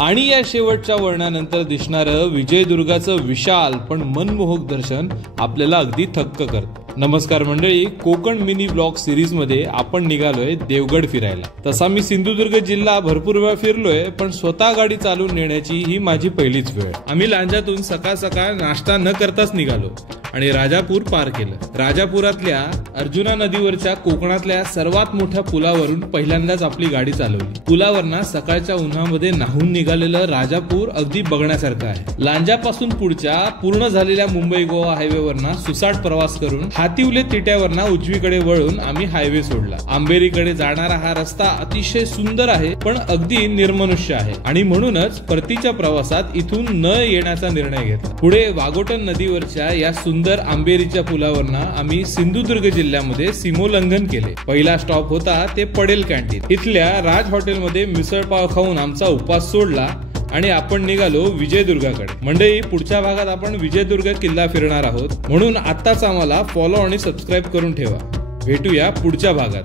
आणि या शेवटच्या वळणानंतर दिसणारं विजयदुर्गाचं विशाल पण मनमोहक दर्शन आपल्याला अगदी थक्क करतं। नमस्कार मंडळी, कोकण मिनी ब्लॉग सिरीज मध्ये आपण निघालोय देवगड फिरायला। तसा मी सिंधुदुर्ग जिल्हा भरपूर वेळा फिरलोय, पण स्वतः गाडी चालवून नेण्याची ही माझी पहिलीच वेळ। आम्ही लांजातून सकाळ सकाळ नाश्ता न करताच निघालो आणि राजापूर पार केलं। राजापुरातल्या अर्जुना नदीवरच्या कोकणातल्या सर्वात मोठ्या पुलावरून पहिल्यांदाच आपली गाडी चालवली। पुलावरना सकाळच्या उन्हामध्ये नाहून निघालेलं राजापूर अगदी बघण्यासारखं आहे। लांजापासून पुढच्या पूर्ण झालेल्या मुंबई गोवा हायवेवरना सुसाट प्रवास करून हातिवले तिट्यावरना उजवीकडे वळून आम्ही हायवे सोडला। आंबेरीकडे जाणारा हा रस्ता अतिशय सुंदर आहे, पण अगदी निर्मनुष्य आहे आणि म्हणूनच परतीच्या प्रवासात इथून न येण्याचा निर्णय घेतला। पुढे वाघोटन नदीवरच्या या सुंदर आंबेरीच्या पुलावरना आम्ही सिंधुदुर्ग जिल्ह्यामध्ये सीमोल्लंघन केले। पहिला स्टॉप होता ते पडेल कॅन्टीन। इथल्या राज हॉटेलमध्ये मिसळपाव खाऊन आमचा उपवास सोडला आणि आपण निघालो विजयदुर्गाकडे। मंडळी, पुढच्या भागात आपण विजयदुर्ग किल्ला फिरणार आहोत, म्हणून आत्ताच आम्हाला फॉलो आणि सबस्क्राईब करून ठेवा। भेटूया पुढच्या भागात।